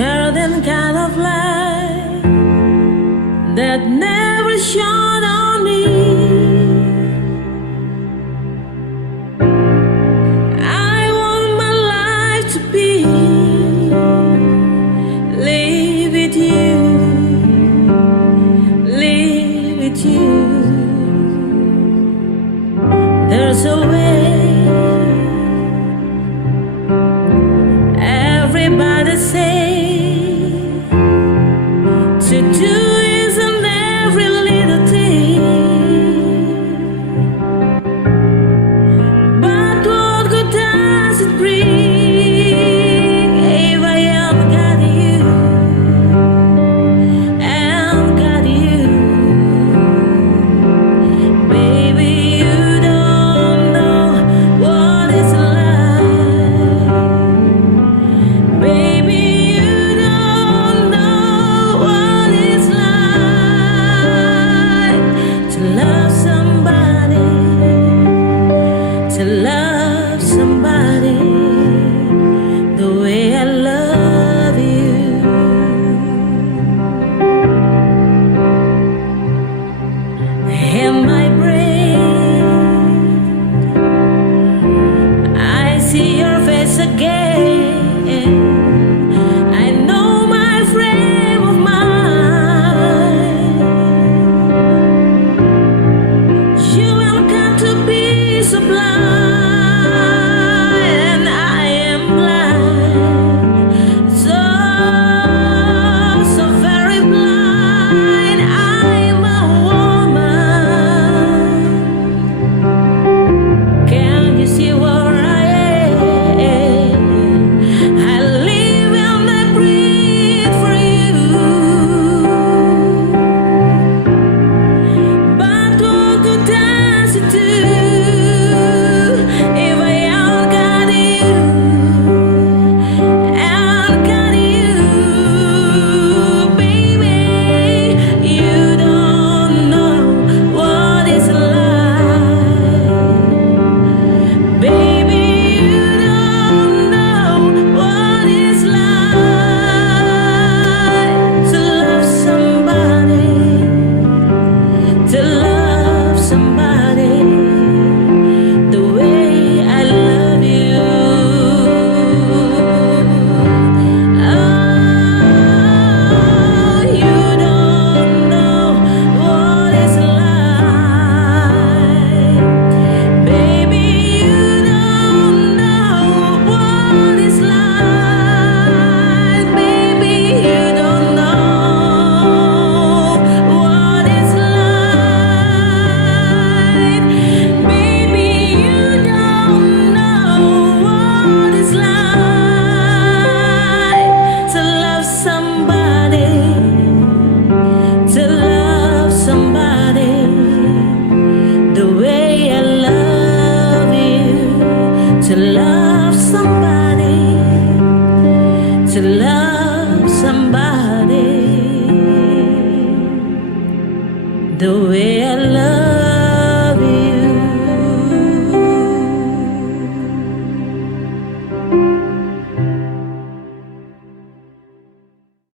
certain kind of light that never shone on me. I want my life to be live with you, live with you. There's a way. Everybody say to do isn't every little thing, but what good does it bring if I am got you and got you? Baby, you don't know what it's like. Baby, you don't know what it's like to love somebody, to love somebody the way I love you. In my brain, I see your face again. I know my frame of mind. You have got to be so blind, and I am blind, so very blind. I'm a woman. Can you see where I am? I live and I breathe for you. But what good does it do if I ain't got you and got you? Baby, you don't know what it's like. Baby, you don't know what it's like to love somebody, to love somebody the way I love you. Oh, you don't know what it's like. Baby, you don't know what it's like. Baby, you don't know what it's like. Baby, you don't know what it's like to love somebody, to love somebody the way I love you, to love somebody, to love somebody the way I love